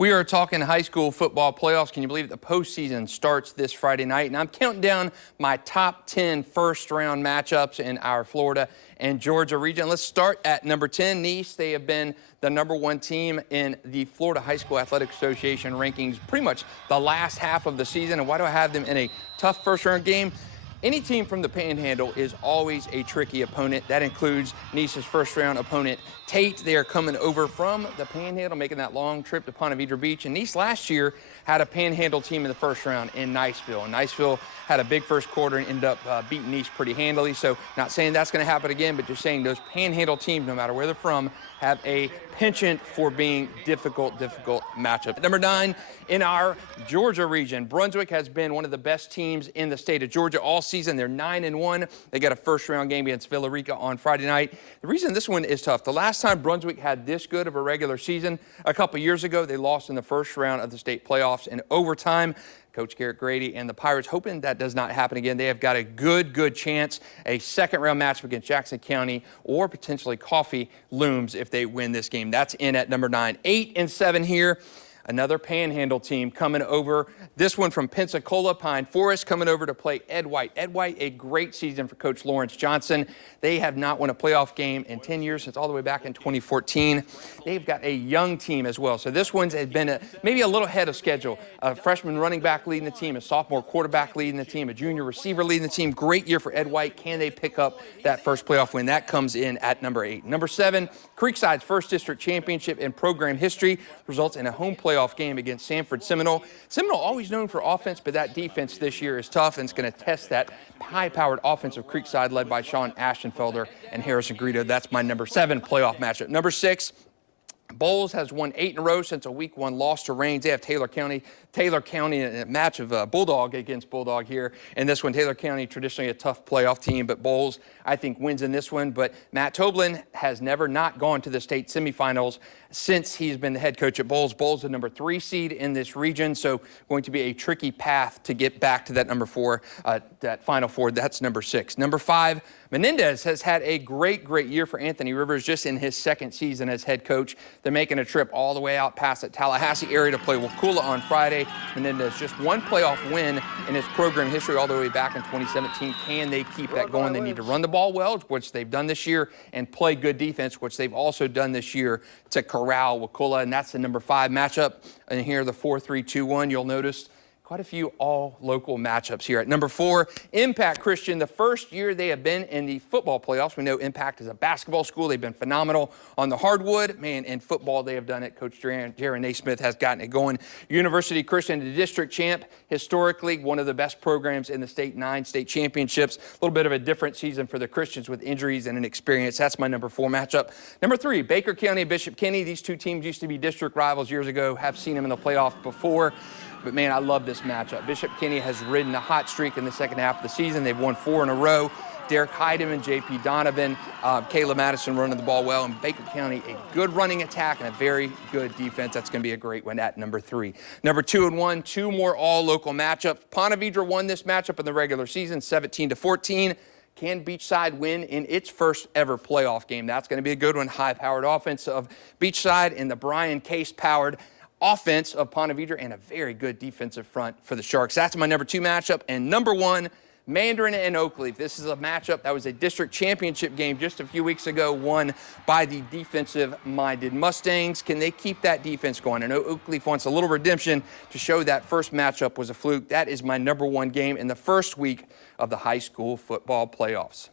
We are talking high school football playoffs. Can you believe it? The postseason starts this Friday night, and I'm counting down my top 10 first-round matchups in our Florida and Georgia region. Let's start at number 10, Nease. They have been the #1 team in the Florida High School Athletic Association rankings pretty much the last half of the season. And why do I have them in a tough first-round game? Any team from the Panhandle is always a tricky opponent. That includes Nease's first-round opponent, Tate. They are coming over from the Panhandle, making that long trip to Ponte Vedra Beach. And Nease last year had a Panhandle team in the first round in Niceville. And Niceville had a big first quarter and ended up beating Nease pretty handily. So not saying that's going to happen again, but just saying those Panhandle teams, no matter where they're from, have a penchant for being difficult matchup. At number 9, in our Georgia region, Brunswick has been one of the best teams in the state of Georgia all season. They're 9-1. They got a first-round game against Villa Rica on Friday night. The reason this one is tough, the last time Brunswick had this good of a regular season, a couple years ago, they lost in the first round of the state playoffs in overtime. Coach Garrett Grady and the Pirates hoping that does not happen again. They have got a good chance. A second-round matchup against Jackson County or potentially Coffee looms if they win this game. That's in at number 9. 8 and 7 here. Another Panhandle team coming over. This one from Pensacola, Pine Forest, coming over to play Ed White. Ed White, a great season for Coach Lawrence Johnson. They have not won a playoff game in 10 years, since all the way back in 2014. They've got a young team as well. So this one's been maybe a little ahead of schedule. A freshman running back leading the team, a sophomore quarterback leading the team, a junior receiver leading the team. Great year for Ed White. Can they pick up that first playoff win? That comes in at number 8. Number 7, Creekside's first district championship in program history results in a home playoff game against Sanford Seminole. Seminole always known for offense, but that defense this year is tough, and it's going to test that high-powered offense of Creekside led by Sean Ashtonfelder and Harrison Greedo. That's my number 7 playoff matchup. Number 6, Bowles has won 8 in a row since a week 1 loss to Raines. They have Taylor County in a match of Bulldog against Bulldog here. And this one, Taylor County, traditionally a tough playoff team, but Bowles, I think, wins in this one. But Matt Toblin has never not gone to the state semifinals since he's been the head coach at Bowles. Bowles, the number 3 seed in this region, so going to be a tricky path to get back to that number 4, that Final Four. That's number 6. Number 5, Menendez has had a great year for Anthony Rivers just in his second season as head coach. They're making a trip all the way out past the Tallahassee area to play Wakulla on Friday. Menendez just 1 playoff win in his program history all the way back in 2017. Can they keep that going? They need to run the ball well, which they've done this year, and play good defense, which they've also done this year, to corral Wakulla, and that's the number 5 matchup. And here, the 4-3-2-1, you'll notice quite a few all-local matchups here. At number 4, Impact Christian. The first year they have been in the football playoffs. We know Impact is a basketball school. They've been phenomenal on the hardwood. Man, in football, they have done it. Coach Jaron Naismith has gotten it going. University Christian, the district champ, historically one of the best programs in the state, 9 state championships. A little bit of a different season for the Christians with injuries and inexperience. That's my number 4 matchup. Number 3, Baker County and Bishop Kenny. These two teams used to be district rivals years ago. Have seen them in the playoff before. But, man, I love this matchup. Bishop Kenny has ridden a hot streak in the second half of the season. They've won 4 in a row. Derek Heideman, J.P. Donovan, Kayla Madison running the ball well. And Baker County, a good running attack and a very good defense. That's going to be a great one at number 3. Number 2 and 1, 2 more all-local matchups. Ponte Vedra won this matchup in the regular season, 17-14. Can Beachside win in its first ever playoff game? That's going to be a good one. High-powered offense of Beachside and the Brian Case-powered offense of Ponte Vedra, and a very good defensive front for the Sharks. That's my number 2 matchup. And number 1, Mandarin and Oakleaf. This is a matchup that was a district championship game just a few weeks ago, won by the defensive-minded Mustangs. Can they keep that defense going? I know Oakleaf wants a little redemption to show that first matchup was a fluke. That is my number 1 game in the first week of the high school football playoffs.